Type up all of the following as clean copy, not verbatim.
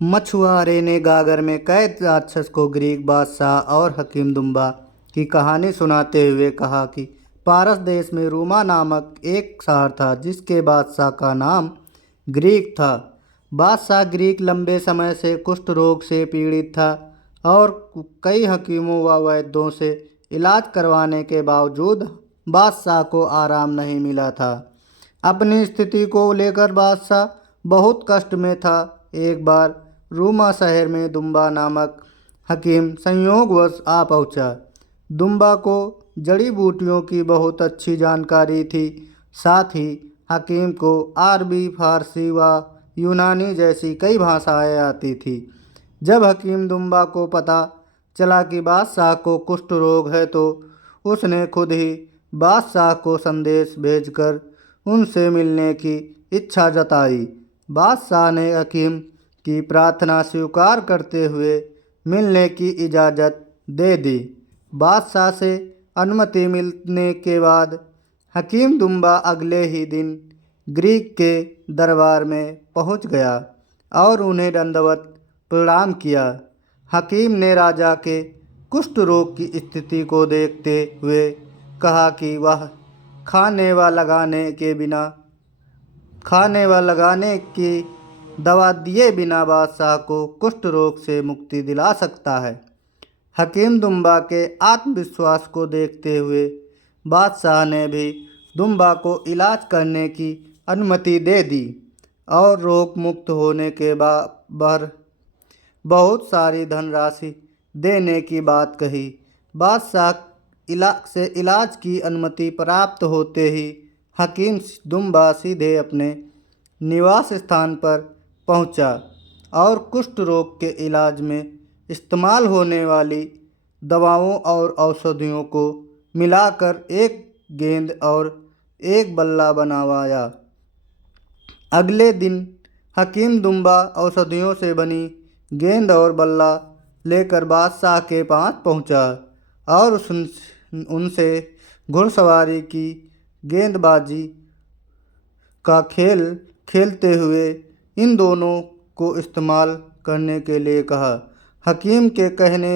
मछुआरे ने गागर में कैद राक्षस को ग्रीक बादशाह और हकीम दुम्बा की कहानी सुनाते हुए कहा कि पारस देश में रूमा नामक एक शहर था जिसके बादशाह का नाम ग्रीक था। बादशाह ग्रीक लंबे समय से कुष्ठ रोग से पीड़ित था और कई हकीमों व वैद्यों से इलाज करवाने के बावजूद बादशाह को आराम नहीं मिला था। अपनी स्थिति को लेकर बादशाह बहुत कष्ट में था। एक बार रूमा शहर में दुम्बा नामक हकीम संयोगवश आ पहुंचा। दुम्बा को जड़ी बूटियों की बहुत अच्छी जानकारी थी। साथ ही हकीम को अरबी, फारसी व यूनानी जैसी कई भाषाएं आती थी। जब हकीम दुम्बा को पता चला कि बादशाह को कुष्ठ रोग है तो उसने खुद ही बादशाह को संदेश भेजकर उनसे मिलने की इच्छा जताई। बादशाह ने हकीम की प्रार्थना स्वीकार करते हुए मिलने की इजाज़त दे दी। बादशाह से अनुमति मिलने के बाद हकीम दुम्बा अगले ही दिन ग्रीक के दरबार में पहुंच गया और उन्हें दंडवत प्रणाम किया। हकीम ने राजा के कुष्ठ रोग की स्थिति को देखते हुए कहा कि वह खाने व लगाने की दवा दिए बिना बादशाह को कुष्ठ रोग से मुक्ति दिला सकता है। हकीम दुम्बा के आत्मविश्वास को देखते हुए बादशाह ने भी दुम्बा को इलाज करने की अनुमति दे दी और रोग मुक्त होने के बाद बहुत सारी धनराशि देने की बात कही। बादशाह से इलाज की अनुमति प्राप्त होते ही हकीम दुम्बा सीधे अपने निवास स्थान पर पहुंचा और कुष्ठ रोग के इलाज में इस्तेमाल होने वाली दवाओं और औषधियों को मिलाकर एक गेंद और एक बल्ला बनवाया। अगले दिन हकीम दुम्बा औषधियों से बनी गेंद और बल्ला लेकर बादशाह के पास पहुंचा और उनसे घुड़सवारी की गेंदबाजी का खेल खेलते हुए इन दोनों को इस्तेमाल करने के लिए कहा। हकीम के कहने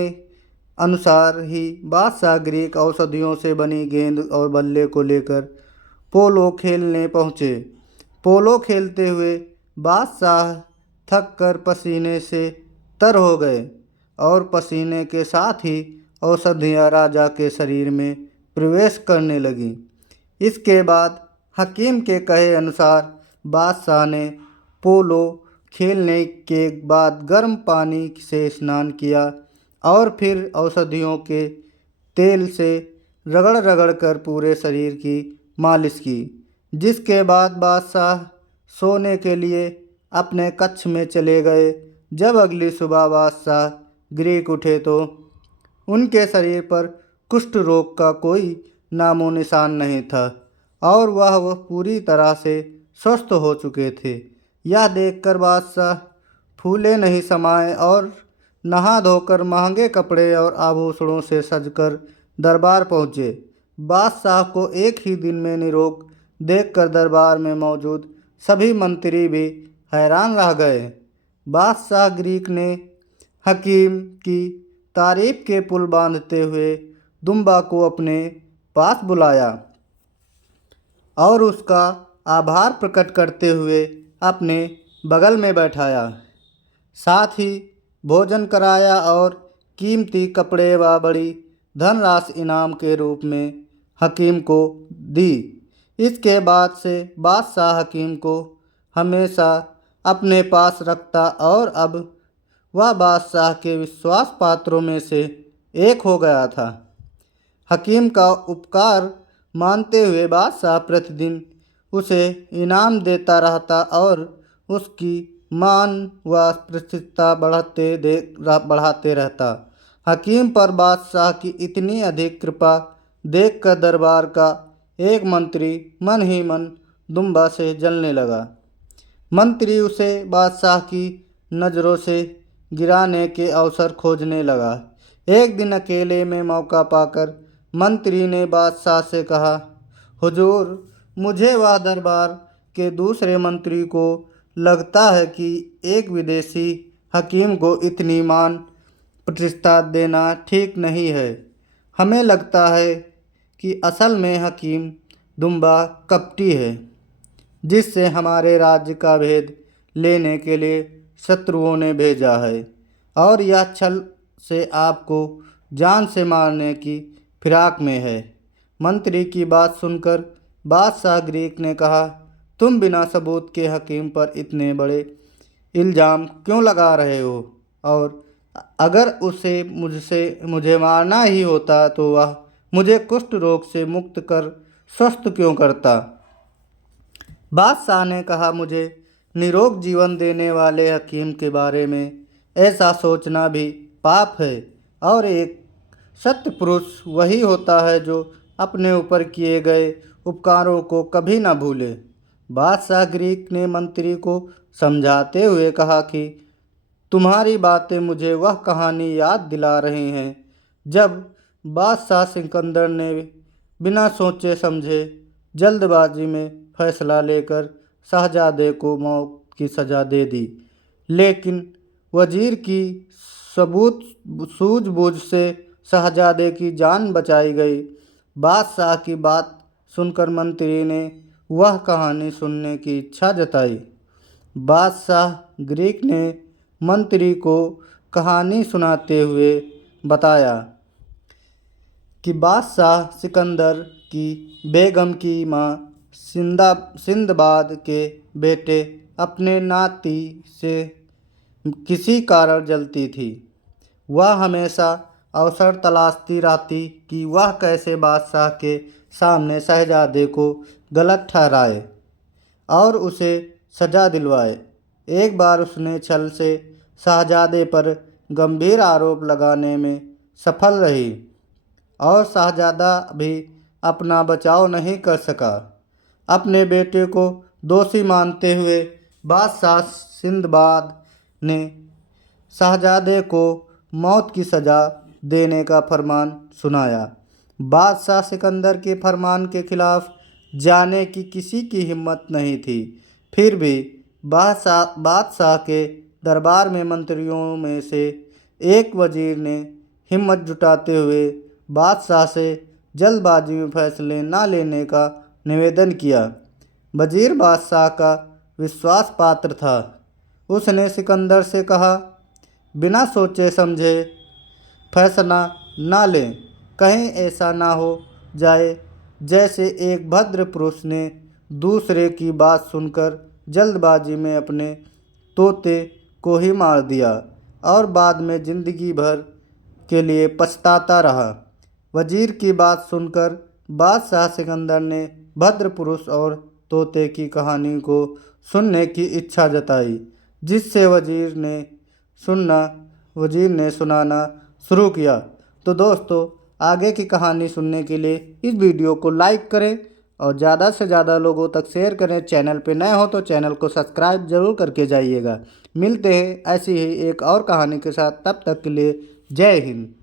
अनुसार ही बादशाह ग्रीक औषधियों से बनी गेंद और बल्ले को लेकर पोलो खेलने पहुँचे। पोलो खेलते हुए बादशाह थक कर पसीने से तर हो गए और पसीने के साथ ही औषधियाँ राजा के शरीर में प्रवेश करने लगीं। इसके बाद हकीम के कहे अनुसार बादशाह ने पोलो खेलने के बाद गर्म पानी से स्नान किया और फिर औषधियों के तेल से रगड़ रगड़ कर पूरे शरीर की मालिश की। जिसके बाद बादशाह सोने के लिए अपने कक्ष में चले गए। जब अगली सुबह बादशाह ग्रीक उठे तो उनके शरीर पर कुष्ठ रोग का कोई नामो निशान नहीं था और वह पूरी तरह से स्वस्थ हो चुके थे। यह देखकर बादशाह फूले नहीं समाये और नहा धोकर महंगे कपड़े और आभूषणों से सजकर दरबार पहुँचे। बादशाह को एक ही दिन में निरोग देखकर दरबार में मौजूद सभी मंत्री भी हैरान रह गए। बादशाह ग्रीक ने हकीम की तारीफ के पुल बांधते हुए दुम्बा को अपने पास बुलाया और उसका आभार प्रकट करते हुए अपने बगल में बैठाया। साथ ही भोजन कराया और कीमती कपड़े व बड़ी धनराशि इनाम के रूप में हकीम को दी। इसके बाद से बादशाह हकीम को हमेशा अपने पास रखता और अब वह बादशाह के विश्वास पात्रों में से एक हो गया था। हकीम का उपकार मानते हुए बादशाह प्रतिदिन उसे इनाम देता रहता और उसकी मान व प्रतिष्ठा बढ़ाते रहता। हकीम पर बादशाह की इतनी अधिक कृपा देखकर दरबार का एक मंत्री मन ही मन दुम्बा से जलने लगा। मंत्री उसे बादशाह की नज़रों से गिराने के अवसर खोजने लगा। एक दिन अकेले में मौका पाकर मंत्री ने बादशाह से कहा, हुजूर, मुझे वह दरबार के दूसरे मंत्री को लगता है कि एक विदेशी हकीम को इतनी मान प्रतिष्ठा देना ठीक नहीं है। हमें लगता है कि असल में हकीम दुम्बा कपटी है, जिससे हमारे राज्य का भेद लेने के लिए शत्रुओं ने भेजा है और यह छल से आपको जान से मारने की फिराक में है। मंत्री की बात सुनकर बादशाह ग्रीक ने कहा, तुम बिना सबूत के हकीम पर इतने बड़े इल्ज़ाम क्यों लगा रहे हो? और अगर उसे मुझे मारना ही होता तो वह मुझे कुष्ठ रोग से मुक्त कर स्वस्थ क्यों करता? बादशाह ने कहा, मुझे निरोग जीवन देने वाले हकीम के बारे में ऐसा सोचना भी पाप है और एक सत्य पुरुष वही होता है जो अपने ऊपर किए गए उपकारों को कभी न भूले। बादशाह ग्रीक ने मंत्री को समझाते हुए कहा कि तुम्हारी बातें मुझे वह कहानी याद दिला रही हैं जब बादशाह सिकंदर ने बिना सोचे समझे जल्दबाजी में फैसला लेकर शहजादे को मौत की सज़ा दे दी, लेकिन वजीर की सबूत सूझबूझ से शहजादे की जान बचाई गई। बादशाह की बात सुनकर मंत्री ने वह कहानी सुनने की इच्छा जताई। बादशाह ग्रीक ने मंत्री को कहानी सुनाते हुए बताया कि बादशाह सिकंदर की बेगम की माँ सिंदबाद के बेटे अपने नाती से किसी कारण जलती थी। वह हमेशा अवसर तलाशती रहती कि वह कैसे बादशाह के सामने शहजादे को गलत ठहराए और उसे सज़ा दिलवाए। एक बार उसने छल से शहजादे पर गंभीर आरोप लगाने में सफल रही और शहजादा भी अपना बचाव नहीं कर सका। अपने बेटे को दोषी मानते हुए बादशाह सिंदबाद ने शहजादे को मौत की सज़ा देने का फरमान सुनाया। बादशाह सिकंदर के फरमान के खिलाफ जाने की किसी की हिम्मत नहीं थी। फिर भी बादशाह के दरबार में मंत्रियों में से एक वजीर ने हिम्मत जुटाते हुए बादशाह से जल्दबाजी में फैसले न लेने का निवेदन किया। वजीर बादशाह का विश्वास पात्र था। उसने सिकंदर से कहा, बिना सोचे समझे फैसला न लें। कहीं ऐसा ना हो जाए जैसे एक भद्र पुरुष ने दूसरे की बात सुनकर जल्दबाजी में अपने तोते को ही मार दिया और बाद में जिंदगी भर के लिए पछताता रहा। वजीर की बात सुनकर बादशाह सिकंदर ने भद्र पुरुष और तोते की कहानी को सुनने की इच्छा जताई, जिससे वजीर ने सुनाना शुरू किया। तो दोस्तों, आगे की कहानी सुनने के लिए इस वीडियो को लाइक करें और ज़्यादा से ज़्यादा लोगों तक शेयर करें। चैनल पे नए हो तो चैनल को सब्सक्राइब ज़रूर करके जाइएगा। मिलते हैं ऐसी ही एक और कहानी के साथ, तब तक के लिए जय हिंद।